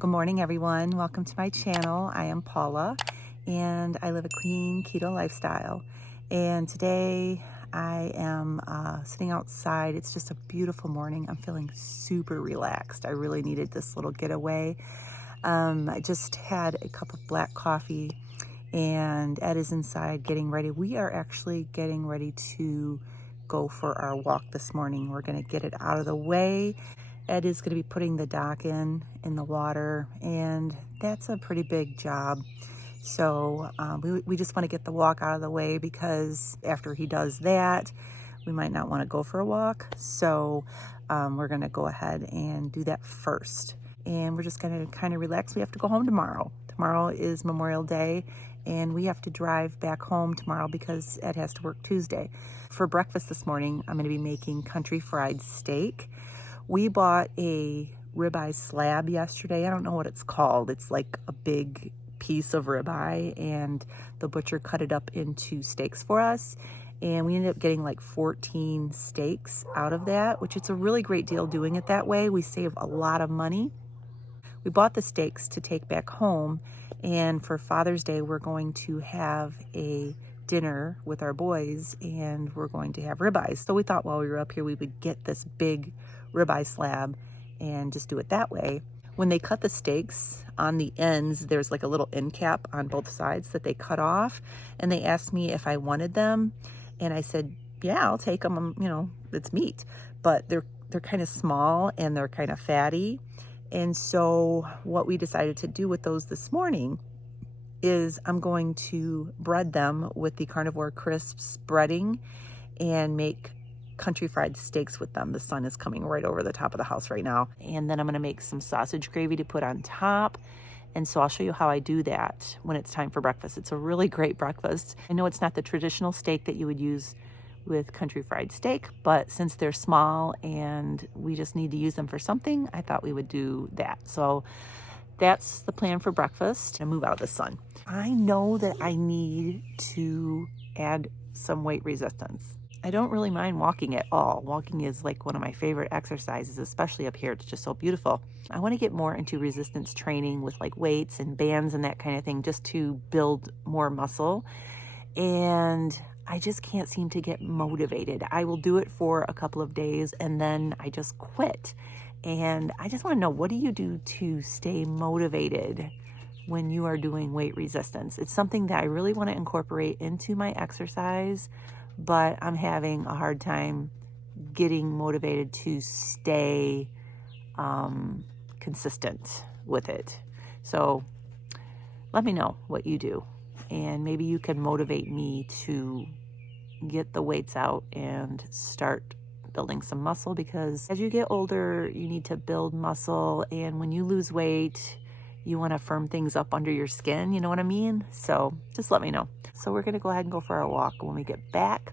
Good morning, everyone. Welcome to my channel. I am Paula, and I live a clean keto lifestyle. And today I am sitting outside. It's just a beautiful morning. I'm feeling super relaxed. I really needed this little getaway. I just had a cup of black coffee, and Ed is inside getting ready. We are actually getting ready to go for our walk this morning. We're going to get it out of the way. Ed is going to be putting the dock in the water, and that's a pretty big job. So we just want to get the walk out of the way, because after he does that, we might not want to go for a walk. So we're going to go ahead and do that first. And we're just going to kind of relax. We have to go home tomorrow. Tomorrow is Memorial Day, and we have to drive back home tomorrow because Ed has to work Tuesday. For breakfast this morning, I'm going to be making country fried steak. We bought a ribeye slab yesterday. I don't know what it's called. It's like a big piece of ribeye, and the butcher cut it up into steaks for us. And we ended up getting like 14 steaks out of that, which it's a really great deal doing it that way. We save a lot of money. We bought the steaks to take back home, and for Father's Day, we're going to have a dinner with our boys, and we're going to have ribeyes. So we thought while we were up here, we would get this big ribeye slab and just do it that way. When they cut the steaks, on the ends, there's like a little end cap on both sides that they cut off, and they asked me if I wanted them, and I said, yeah, I'll take them. You know, it's meat, but they're kind of small and they're kind of fatty. And so what we decided to do with those this morning is I'm going to bread them with the Carnivore Crisps breading and make country fried steaks with them. The sun is coming right over the top of the house right now. And then I'm going to make some sausage gravy to put on top. And so I'll show you how I do that when it's time for breakfast. It's a really great breakfast. I know it's not the traditional steak that you would use with country fried steak, but since they're small and we just need to use them for something, I thought we would do that. So that's the plan for breakfast, and move out of the sun. I know that I need to add some weight resistance. I don't really mind walking at all. Walking is like one of my favorite exercises, especially up here. It's just so beautiful. I want to get more into resistance training with like weights and bands and that kind of thing, just to build more muscle. And I just can't seem to get motivated. I will do it for a couple of days and then I just quit. And I just want to know, what do you do to stay motivated when you are doing weight resistance? It's something that I really want to incorporate into my exercise, but I'm having a hard time getting motivated to stay consistent with it. So let me know what you do, and maybe you can motivate me to get the weights out and start building some muscle, because as you get older, you need to build muscle, and when you lose weight, you want to firm things up under your skin, you know what I mean? So just let me know. So we're going to go ahead and go for our walk. When we get back,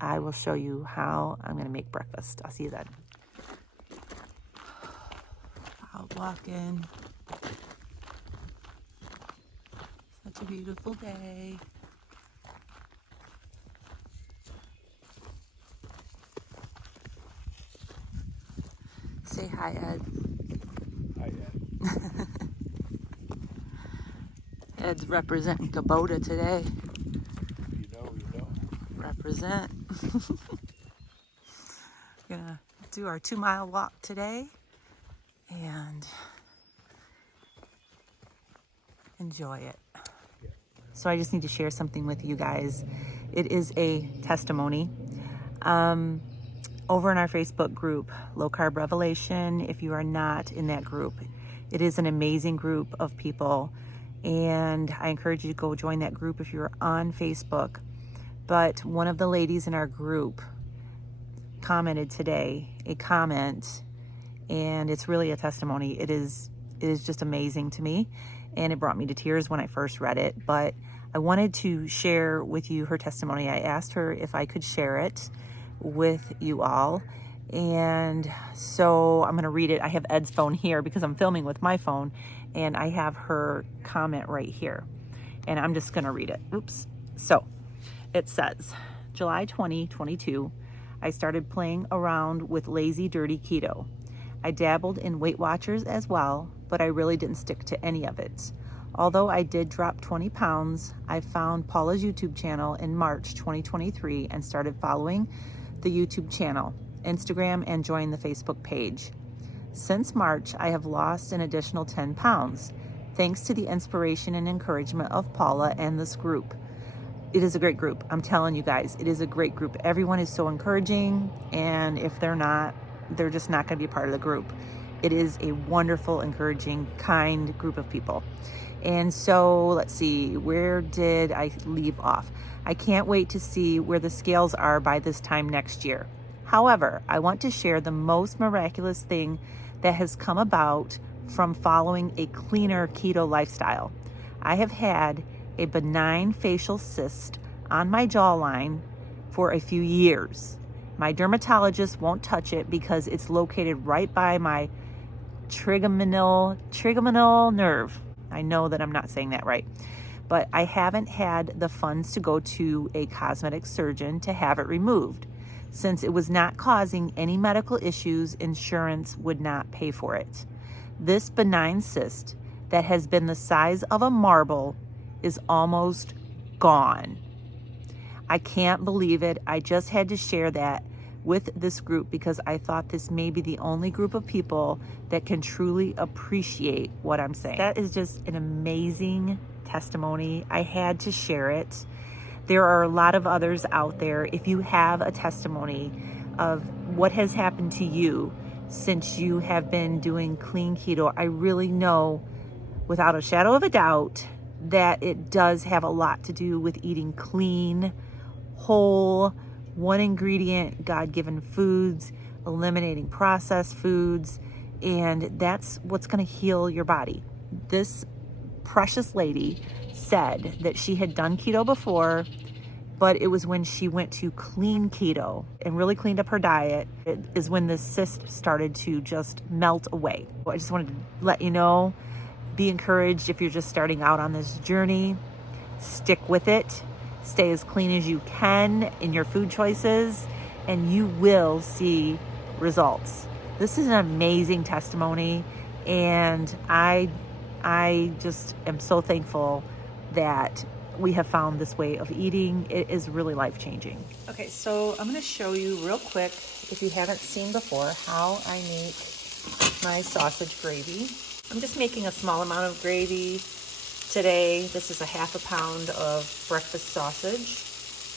I will show you how I'm going to make breakfast. I'll see you then. Out walking. Such a beautiful day. Say hi, Ed. Hi, Ed. Ed's representing Kubota today. You know. Represent. We're gonna do our 2-mile walk today and enjoy it. So I just need to share something with you guys. It is a testimony. Over in our Facebook group, Low Carb Revelation, if you are not in that group, it is an amazing group of people, and I encourage you to go join that group if you're on Facebook. But one of the ladies in our group commented today a comment, and it's really a testimony. It is just amazing to me, and it brought me to tears when I first read it. But I wanted to share with you her testimony. I asked her if I could share it with you all, and so I'm going to read it. I have Ed's phone here because I'm filming with my phone, and I have her comment right here, and I'm just going to read it. Oops. So it says, July 2022, I started playing around with lazy dirty keto. I dabbled in Weight Watchers as well, but I really didn't stick to any of it. Although I did drop 20 pounds, I found Paula's YouTube channel in March 2023 and started following the YouTube channel, Instagram, and joined the Facebook page. Since March, I have lost an additional 10 pounds, thanks to the inspiration and encouragement of Paula and this group. It is a great group. I'm telling you guys, it is a great group. Everyone is so encouraging, and if they're not, they're just not going to be a part of the group. It is a wonderful, encouraging, kind group of people. And so let's see, where did I leave off? I can't wait to see where the scales are by this time next year. However, I want to share the most miraculous thing that has come about from following a cleaner keto lifestyle. I have had a benign facial cyst on my jawline for a few years. My dermatologist won't touch it because it's located right by my trigeminal nerve. I know that I'm not saying that right, but I haven't had the funds to go to a cosmetic surgeon to have it removed. Since it was not causing any medical issues, insurance would not pay for it. This benign cyst that has been the size of a marble is almost gone. I can't believe it. I just had to share that with this group because I thought this may be the only group of people that can truly appreciate what I'm saying. That is just an amazing testimony. I had to share it. There are a lot of others out there. If you have a testimony of what has happened to you since you have been doing clean keto, I really know without a shadow of a doubt that it does have a lot to do with eating clean, whole, one ingredient, God-given foods, eliminating processed foods, and that's what's going to heal your body. This precious lady said that she had done keto before, but it was when she went to clean keto and really cleaned up her diet, it is when the cyst started to just melt away. I just wanted to let you know, be encouraged if you're just starting out on this journey. Stick with it. Stay as clean as you can in your food choices, and you will see results. This is an amazing testimony, and I just am so thankful that we have found this way of eating. It is really life-changing. Okay, so I'm going to show you real quick, if you haven't seen before, how I make my sausage gravy. I'm just making a small amount of gravy today. This is a half a pound of breakfast sausage.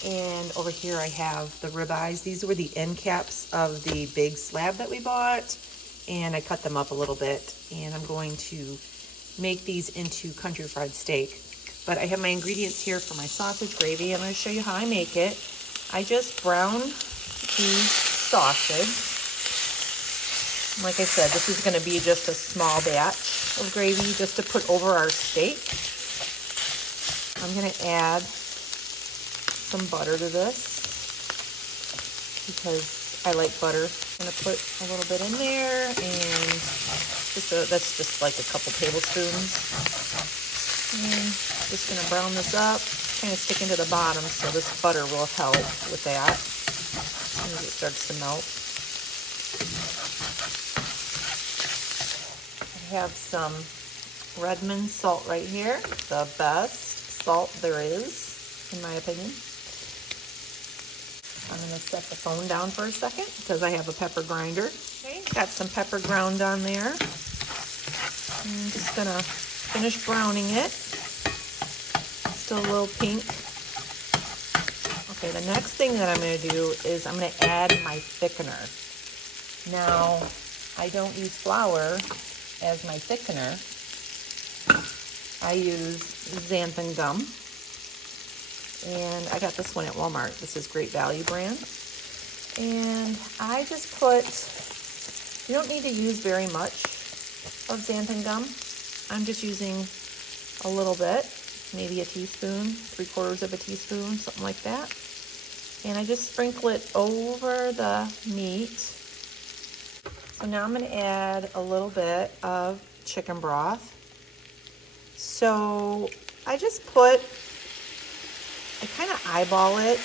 And over here I have the ribeyes. These were the end caps of the big slab that we bought. And I cut them up a little bit. And I'm going to make these into country fried steak. But I have my ingredients here for my sausage gravy. I'm going to show you how I make it. I just brown the sausage. Like I said, this is going to be just a small batch of gravy just to put over our steak. I'm going to add some butter to this because I like butter. I'm going to put a little bit in there, and that's just like a couple tablespoons. And just going to brown this up, kind of sticking to the bottom, so this butter will help with that as it starts to melt. I have some Redmond salt right here, the best salt there is, in my opinion. I'm going to set the phone down for a second because I have a pepper grinder. Okay, got some pepper ground on there. I'm just going to finish browning it. Still a little pink. Okay, the next thing that I'm going to do is I'm going to add my thickener. Now, I don't use flour as my thickener. I use xanthan gum, and I got this one at Walmart. This is Great Value brand, and I just put, you don't need to use very much of xanthan gum. I'm just using a little bit, maybe a teaspoon, 3/4 of a teaspoon, something like that, and I just sprinkle it over the meat. So now I'm going to add a little bit of chicken broth. So I just I kind of eyeball it,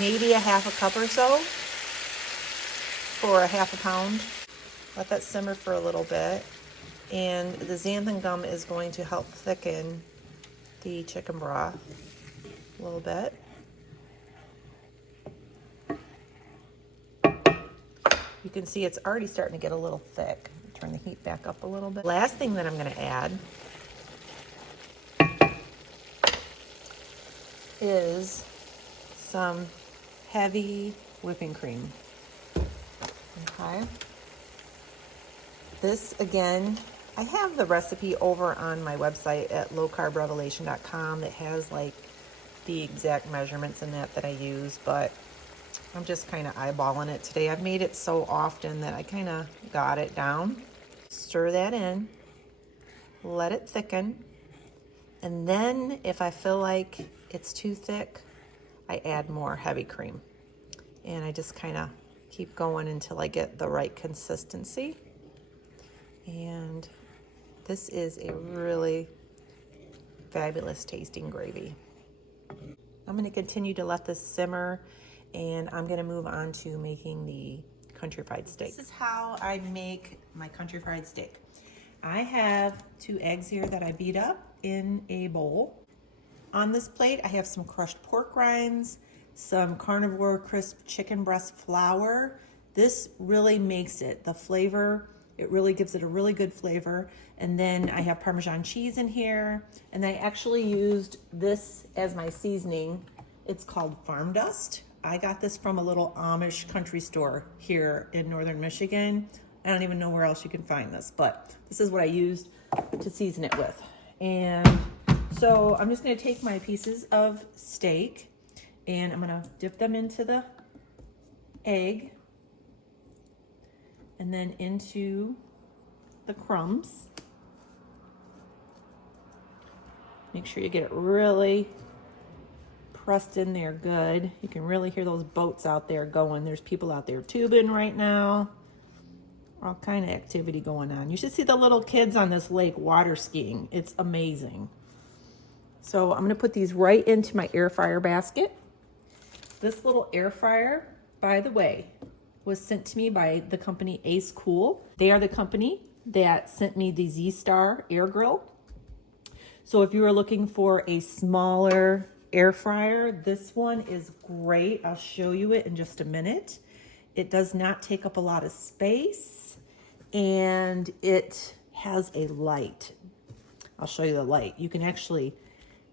maybe a half a cup or so for a half a pound. Let that simmer for a little bit. And the xanthan gum is going to help thicken the chicken broth a little bit. You can see it's already starting to get a little thick. Turn the heat back up a little bit. Last thing that I'm going to add is some heavy whipping cream. Okay. This, again, I have the recipe over on my website at lowcarbrevelation.com that has like the exact measurements in that I use, but I'm just kind of eyeballing it today. I've made it so often that I kind of got it down. Stir that in, let it thicken, and then if I feel like it's too thick, I add more heavy cream. And I just kind of keep going until I get the right consistency. And this is a really fabulous tasting gravy. I'm going to continue to let this simmer, and I'm going to move on to making the country fried steak. This is how I make my country fried steak. I have 2 eggs here that I beat up in a bowl. On this plate, I have some crushed pork rinds, some carnivore crisp chicken breast flour. This really makes it, the flavor, it really gives it a really good flavor. And then I have Parmesan cheese in here, and I actually used this as my seasoning. It's called Farm Dust. I got this from a little Amish country store here in northern Michigan. I don't even know where else you can find this, but this is what I used to season it with. And so I'm just gonna take my pieces of steak and I'm gonna dip them into the egg and then into the crumbs. Make sure you get it really pressed in there good. You can really hear those boats out there going. There's people out there tubing right now. All kind of activity going on. You should see the little kids on this lake water skiing. It's amazing. So I'm gonna put these right into my air fryer basket. This little air fryer, by the way, was sent to me by the company Ace Cool. They are the company that sent me the Z-Star air grill. So if you are looking for a smaller air fryer, this one is great. I'll show you it in just a minute. It does not take up a lot of space, and it has a light. I'll show you the light. You can actually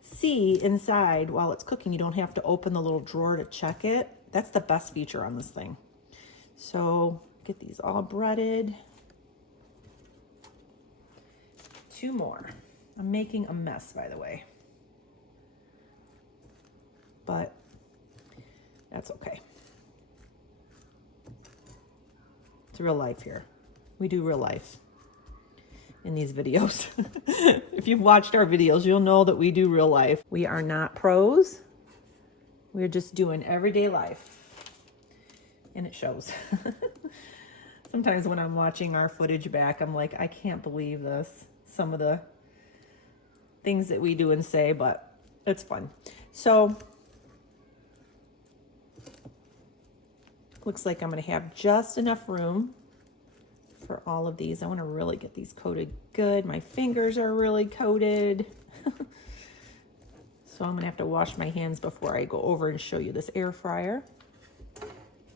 see inside while it's cooking. You don't have to open the little drawer to check it. That's the best feature on this thing. So get these all breaded. 2 more. I'm making a mess, by the way, but that's okay. It's real life here. We do real life in these videos. If you've watched our videos, you'll know that we do real life. We are not pros. We're just doing everyday life, and it shows. Sometimes when I'm watching our footage back, I'm like, I can't believe this. Some of the things that we do and say, but it's fun. So looks like I'm gonna have just enough room for all of these. I wanna really get these coated good. My fingers are really coated. So I'm gonna have to wash my hands before I go over and show you this air fryer.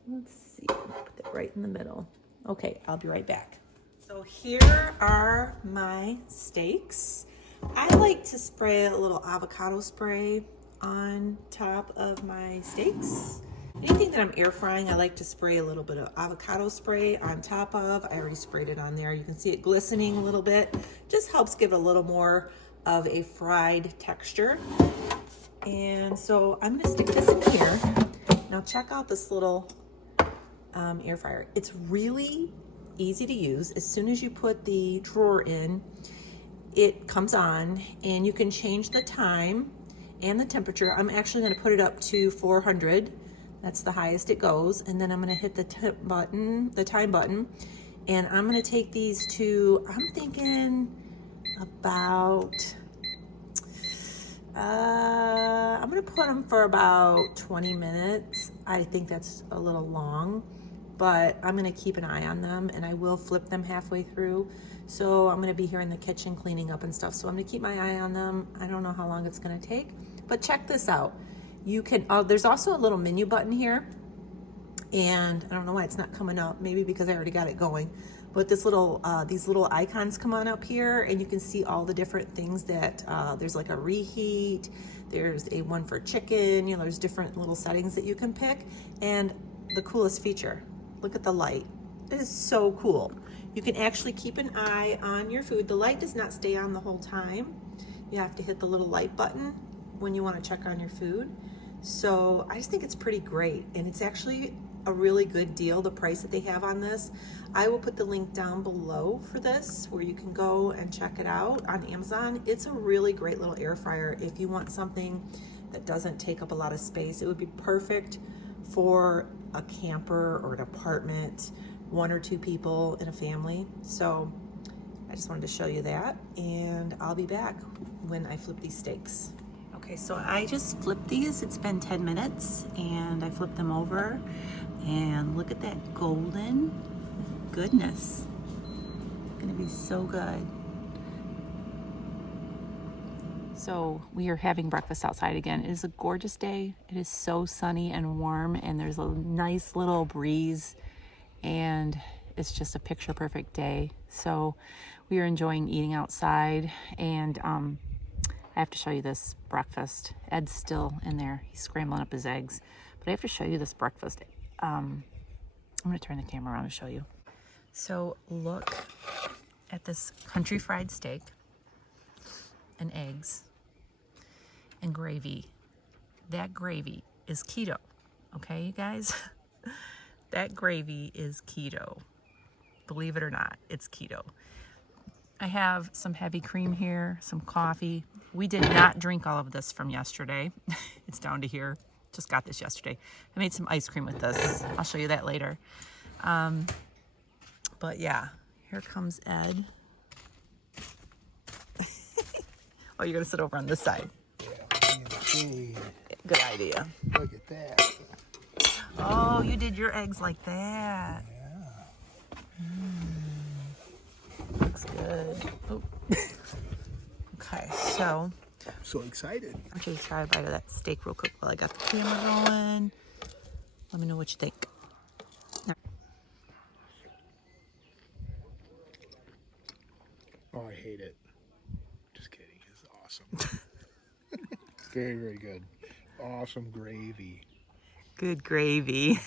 Let's see, put it right in the middle. Okay, I'll be right back. So here are my steaks. I like to spray a little avocado spray on top of my steaks. Anything that I'm air frying, I like to spray a little bit of avocado spray on top of. I already sprayed it on there. You can see it glistening a little bit. Just helps give it a little more of a fried texture. And so I'm gonna stick this in here. Now check out this little air fryer. It's really easy to use. As soon as you put the drawer in, it comes on, and you can change the time and the temperature. I'm actually gonna put it up to 400. That's the highest it goes. And then I'm gonna hit the time button, and I'm gonna take these to, I'm thinking about, I'm gonna put them for about 20 minutes. I think that's a little long, but I'm gonna keep an eye on them, and I will flip them halfway through So I'm gonna be here in the kitchen cleaning up and stuff. So I'm gonna keep my eye on them. I don't know how long it's gonna take, but check this out. You can, there's also a little menu button here, and I don't know why it's not coming up, maybe because I already got it going. But this little, these little icons come on up here, and you can see all the different things that, there's like a reheat, there's a one for chicken, you know, there's different little settings that you can pick. And the coolest feature, look at the light. It is so cool. You can actually keep an eye on your food. The light does not stay on the whole time. You have to hit the little light button when you want to check on your food. So I just think it's pretty great, and it's actually a really good deal, the price that they have on this. I will put the link down below for this where you can go and check it out on Amazon. It's a really great little air fryer if you want something that doesn't take up a lot of space. It would be perfect for a camper or an apartment, 1 or 2 people in a family. So I just wanted to show you that, and I'll be back when I flip these steaks. Okay, so I just flipped these. It's been 10 minutes, and I flipped them over, and look at that golden goodness. It's gonna be so good. So we are having breakfast outside again. It is a gorgeous day. It is so sunny and warm, and there's a nice little breeze, and it's just a picture perfect day. So we are enjoying eating outside, and I have to show you this breakfast. Ed's still in there. He's scrambling up his eggs. But I have to show you this breakfast. I'm gonna turn the camera around and show you. So look at this country fried steak and eggs and gravy. That gravy is keto, okay, you guys? That gravy is keto. Believe it or not, it's keto. I have some heavy cream here, some coffee. We did not drink all of this from yesterday. It's down to here. Just got this yesterday. I made some ice cream with this. I'll show you that later. But yeah, here comes Ed. Oh, you're gonna sit over on this side. Yeah, Good idea. look at that. Oh, you did your eggs like that. Yeah. Looks good. Oh. Okay, so I'm so excited. I'm gonna try a bite of that steak real quick while I got the camera going. Let me know what you think. Oh, I hate it. Just kidding. It's awesome. Very, very good. Awesome gravy. Good gravy.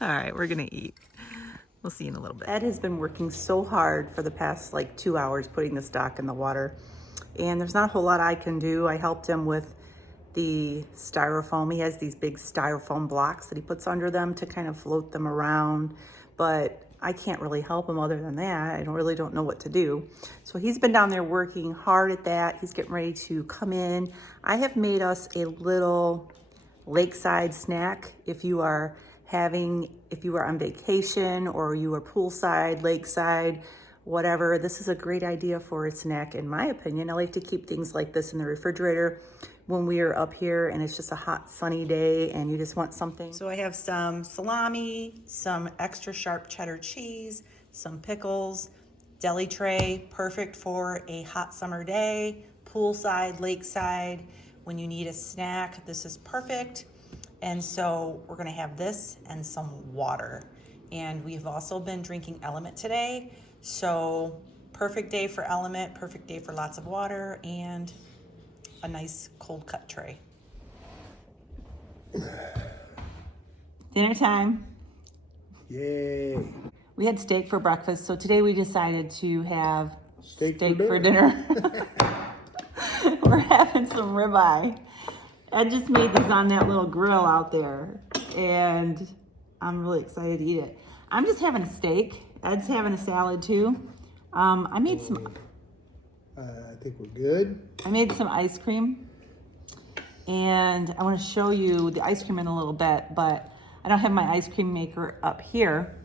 All right, we're gonna eat. We'll see you in a little bit. Ed has been working so hard for the past like 2 hours putting the stock in the water, and there's not a whole lot I can do. I helped him with the styrofoam. He has these big styrofoam blocks that he puts under them to kind of float them around, but I can't really help him other than that. I really don't know what to do. So he's been down there working hard at that. He's getting ready to come in. I have made us a little lakeside snack if you are on vacation or you are poolside, lakeside, whatever. This is a great idea for a snack, in my opinion. I like to keep things like this in the refrigerator when we are up here and it's just a hot, sunny day and you just want something. So I have some salami, some extra sharp cheddar cheese, some pickles, deli tray, perfect for a hot summer day, poolside, lakeside. When you need a snack, this is perfect. And so we're gonna have this and some water. And we've also been drinking Element today. So perfect day for Element, perfect day for lots of water and a nice cold cut tray. Dinner time. Yay. We had steak for breakfast, so today we decided to have Steak for dinner. We're having some ribeye. Ed just made these on that little grill out there, and I'm really excited to eat it. I'm just having a steak. Ed's having a salad too. I made some. I think we're good. I made some ice cream, and I want to show you the ice cream in a little bit, but I don't have my ice cream maker up here.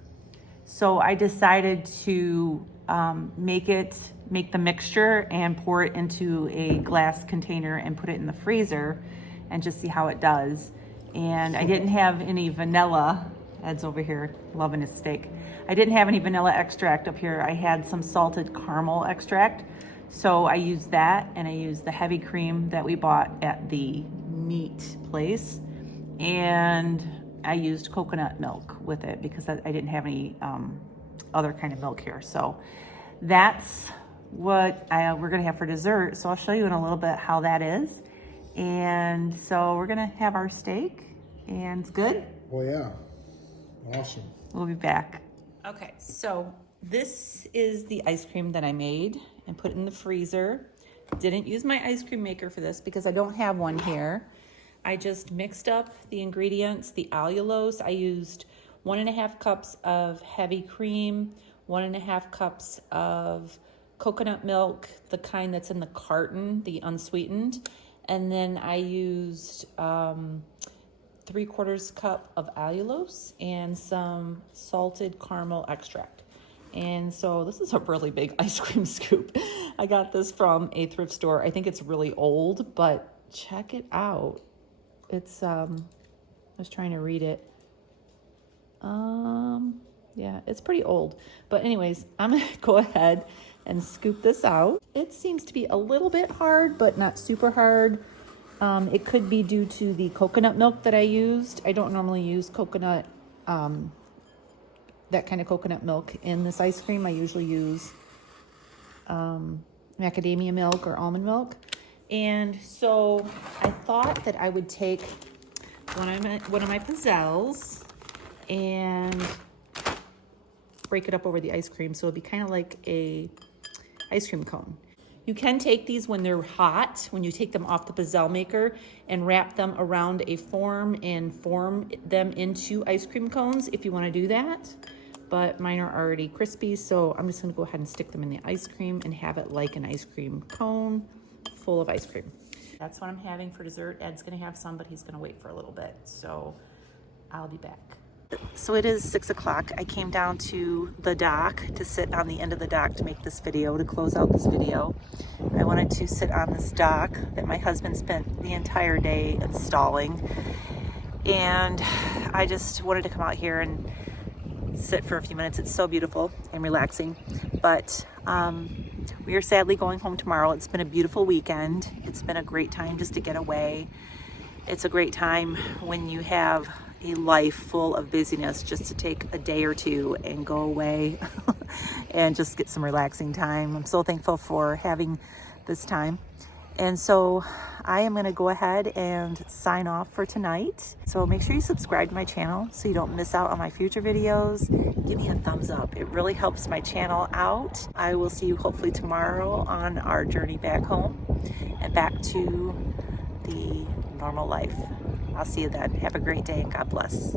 So I decided to make the mixture and pour it into a glass container and put it in the freezer and just see how it does. And I didn't have any vanilla. Ed's over here loving his steak. I didn't have any vanilla extract up here. I had some salted caramel extract. So I used that, and I used the heavy cream that we bought at the meat place. And I used coconut milk with it because I didn't have any other kind of milk here. So that's what we're gonna have for dessert. So I'll show you in a little bit how that is. And so we're gonna have our steak, and it's good. Well, yeah, awesome. We'll be back. Okay, so this is the ice cream that I made and put in the freezer. Didn't use my ice cream maker for this because I don't have one here. I just mixed up the ingredients. The allulose, I used 1.5 cups of heavy cream, 1.5 cups of coconut milk, the kind that's in the carton, the unsweetened. And then I used 3/4 cup of allulose and some salted caramel extract. And so this is a really big ice cream scoop. I got this from a thrift store. I think it's really old, but check it out. It's, I was trying to read it. Yeah, it's pretty old. But anyways, I'm gonna go ahead and scoop this out. It seems to be a little bit hard, but not super hard. It could be due to the coconut milk that I used. I don't normally use coconut, that kind of coconut milk in this ice cream. I usually use macadamia milk or almond milk. And so I thought that I would take one of my pizzelles and break it up over the ice cream. So it'll be kind of like a ice cream cone. You can take these when they're hot, when you take them off the pizzelle maker, and wrap them around a form and form them into ice cream cones if you want to do that. But mine are already crispy, so I'm just going to go ahead and stick them in the ice cream and have it like an ice cream cone full of ice cream. That's what I'm having for dessert. Ed's going to have some, but he's going to wait for a little bit. So I'll be back. So it is 6 o'clock. I came down to the dock to sit on the end of the dock to make this video, to close out this video. I wanted to sit on this dock that my husband spent the entire day installing. And I just wanted to come out here and sit for a few minutes. It's so beautiful and relaxing. But we are sadly going home tomorrow. It's been a beautiful weekend. It's been a great time just to get away. It's a great time when you have a life full of busyness, just to take a day or two and go away and just get some relaxing time. I'm so thankful for having this time. And so I am going to go ahead and sign off for tonight. So make sure you subscribe to my channel so you don't miss out on my future videos. Give me a thumbs up. It really helps my channel out. I will see you hopefully tomorrow on our journey back home and back to the normal life. I'll see you then. Have a great day and God bless.